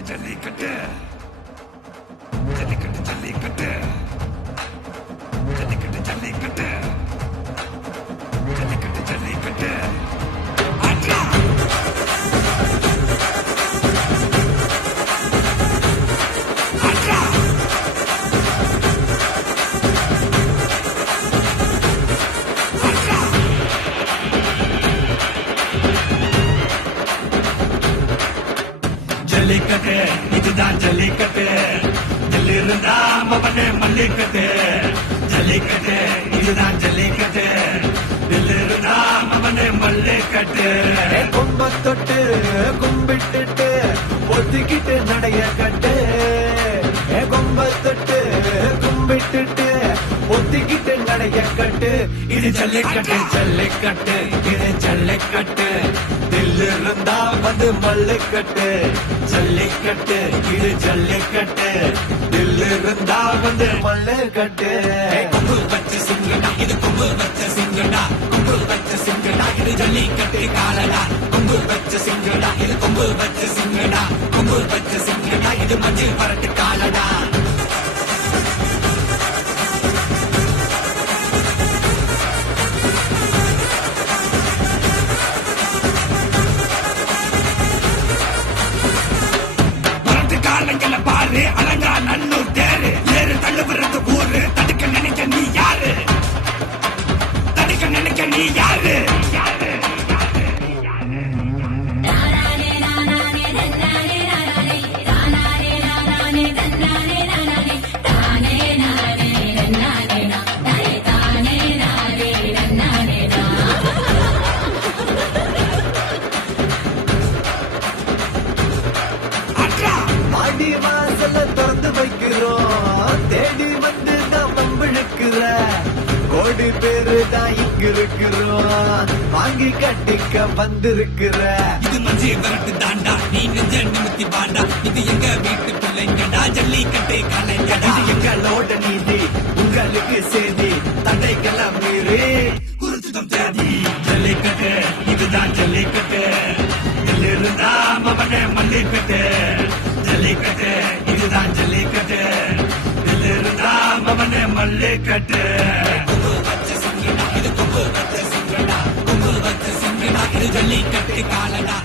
ஜல்லிக்கட்டு ஜல்லிக்கட்டு ஜல்லிக்கட்டு ஜல்லிக்கட்டு ஜல்லிக்கட்டு ஜல்லிக்கட்டு ஜல்லிக்கட்டு ஆட்ரா ஆட்ரா ஆட்ரா ஜல்லிக்கட்டு இதுதான் ஜல்லிக்கட்டு இருந்தா மவனே மல்லிக்கட்டு ஜல்லிக்கட்டு இதுதான் ஜல்லிக்கட்டு இருந்தா மவனே மல்லிக்கட்டு கும்ப தொட்டு கும்பிட்டுட்டு ஒத்துக்கிட்டு நடைய கட்டு கும்ப தொட்டு கும்பிட்டுட்டு ஒத்துக்கிட்டு நடைய கட்டு இது ஜல்லிக்கட்டு ஜல்லிக்கட்டு இது ஜல்லிக்கட்டு இருந்தா வந்து மல்லிக்கட்டு ஜல்லிக்கட்டு இது ஜல்லிக்கட்டு இருந்தா வந்து மல்லிக்கட்டு கொம்பு வச்ச சிங்கடா இது கொம்பு வச்ச சிங்கடா கொம்பு வச்ச சிங்கடா இது ஜல்லிக்கட்டு காலடா கொம்பு வச்ச சிங்கடா இது கொம்பு வச்ச சிங்கடா கொம்பு வச்ச சிங்கடா இது மஞ்சள் பரட்டு காலடா பாரு அலங்கா நல்லூர் தேரு ஏறு தள்ளுபுறது ஊரு தடுக்க நினைக்க நீ யாரு தடுக்க நினைக்க நீ யாரு திறந்து வைக்கிறோம் தேடி வந்து நான் பம்பிழுக்கிற கோடி பேரு தான் இங்க இருக்கிறோம் வாங்கி கட்டிக்க வந்திருக்கிற இது மஞ்சள் விரட்டு தாண்டா நீ நெஞ்ச நிமித்தி பாண்டா இது எங்க வீட்டு பிள்ளைங்கடா ஜல்லிக்கட்டு கலைஞடா எங்களோட நீதி உங்களுக்கு செய்தி தடைக்கெல்லாம் மீறி குறிச்சுதம் தேதி ஜல்லிக்கட்டு இதுதான் ஜல்லிக்கட்டு இருந்தா மவனே மல்லிக்கட்டு ஜல்லிக்கட்டு இதுதான் ஜல்லிக்கட்டு இருந்தா மவனே மல்லிக்கட்டு கொம்பு வச்ச சிங்கடா இது கொம்பு வச்ச சிங்கடா கொம்பு வச்ச சிங்கடா இது ஜல்லிக்கட்டு காலடா